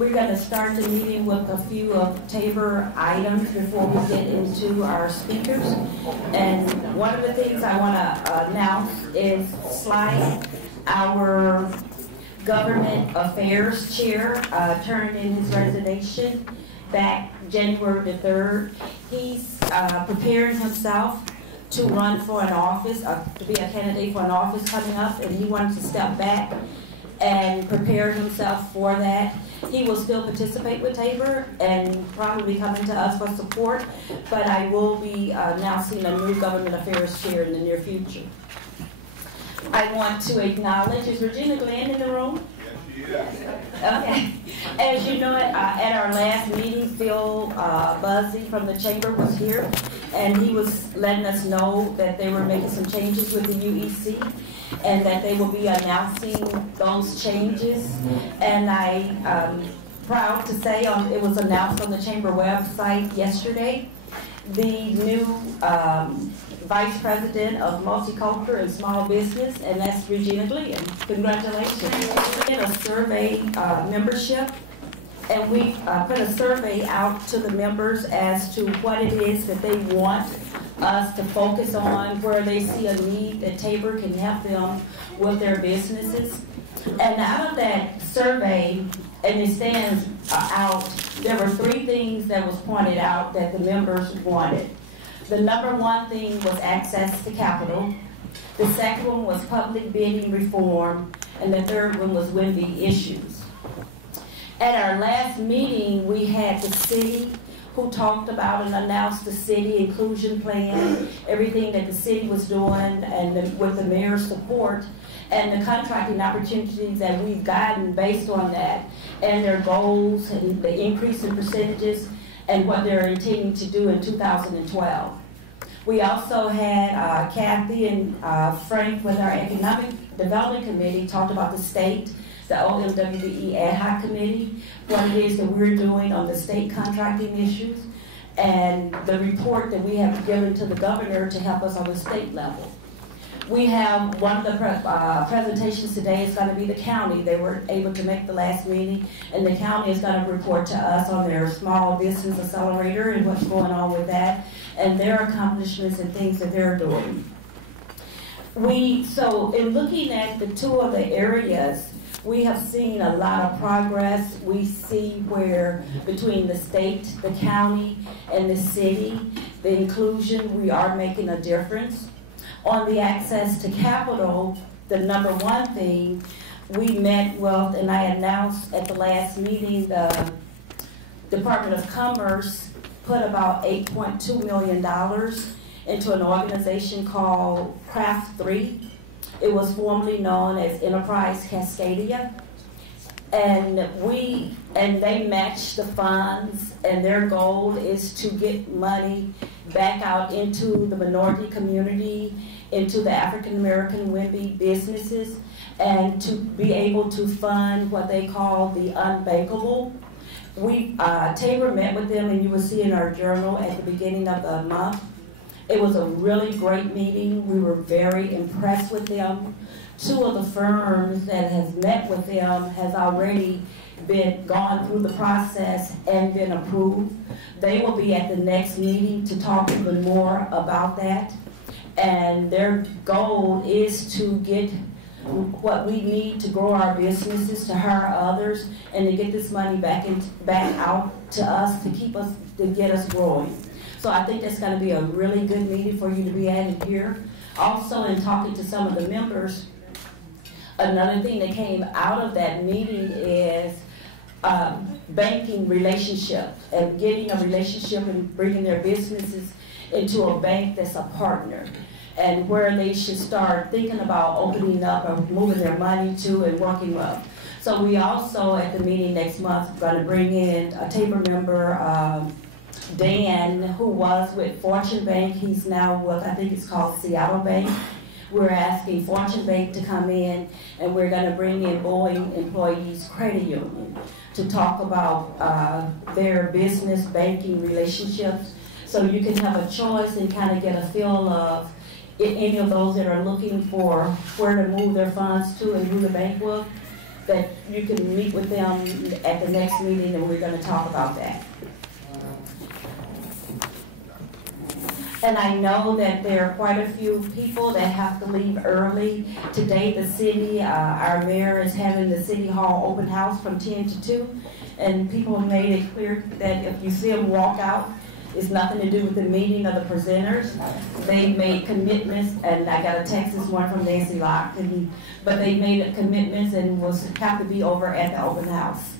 We're going to start the meeting with a few of Tabor items before we get into our speakers. And one of the things I want to announce is Sly, our government affairs chair, turned in his resignation back January the 3rd. He's preparing himself to run for an office, to be a candidate for an office coming up, and he wants to step back and prepare himself for that. He will still participate with Tabor and probably coming to us for support, but I will be announcing a new government affairs chair in the near future. I want to acknowledge, is Regina Glenn in the room? Yes, she is. Okay. As you know, at our last meeting, Phil Buzzy from the chamber was here, and he was letting us know that they were making some changes with the UEC and that they will be announcing those changes. And I'm proud to say it was announced on the chamber website yesterday. The new Vice President of Multicultural and Small Business, and that's Regina Glenn. Congratulations. We did a survey membership, and we put a survey out to the members as to what it is that they want us to focus on, where they see a need that Tabor can help them with their businesses. And out of that survey, and it stands out, there were 3 things that was pointed out that the members wanted. The number 1 thing was access to capital. The second one was public bidding reform. And the third one was WIMBY issues. At our last meeting, we had the city who talked about and announced the city inclusion plan, everything that the city was doing, and with the mayor's support, and the contracting opportunities that we've gotten based on that, and their goals, and the increase in percentages, and what they're intending to do in 2012. We also had Kathy and Frank with our Economic Development Committee talked about the state, the OMWBE Ad Hoc Committee, what it is that we're doing on the state contracting issues, and the report that we have given to the governor to help us on the state level. We have one of the presentations today is going to be the county. They were able to make the last meeting, and the county is going to report to us on their small business accelerator and what's going on with that, and their accomplishments and things that they're doing. So in looking at the 2 of the areas, we have seen a lot of progress. We see where between the state, the county, and the city, the inclusion, we are making a difference. On the access to capital, the number 1 thing, we met with, and I announced at the last meeting, the Department of Commerce put about $8.2 million into an organization called Craft 3. It was formerly known as Enterprise Cascadia. And they matched the funds, and their goal is to get money back out into the minority community, into the African American WIMBY businesses, and to be able to fund what they call the unbankable. Tabor met with them, and you will see in our journal at the beginning of the month. It was a really great meeting. We were very impressed with them. 2 of the firms that has met with them has already gone through the process and been approved. They will be at the next meeting to talk even more about that. And their goal is to get what we need to grow our businesses, to hire others, and to get this money back out to us to get us growing. So I think that's going to be a really good meeting for you to be at and hear. Also, in talking to some of the members, another thing that came out of that meeting is banking relationship and getting a relationship and bringing their businesses into a bank that's a partner, and where they should start thinking about opening up or moving their money to and working with. So we also, at the meeting next month, are going to bring in a Tabor member, Dan, who was with Fortune Bank. He's now with, I think it's called Seattle Bank. We're asking Fortune Bank to come in, and we're going to bring in Boeing Employees Credit Union to talk about their business banking relationships, so you can have a choice and kind of get a feel of any of those that are looking for where to move their funds to and who to bank with. that you can meet with them at the next meeting, and we're going to talk about that. And I know that there are quite a few people that have to leave early. Today, the city, our mayor is having the city hall open house from 10 to 2. And people have made it clear that if you see them walk out, it's nothing to do with the meeting or the presenters. They made commitments, and I got a text this morning from Nancy Locke, but they made commitments and will have to be over at the open house.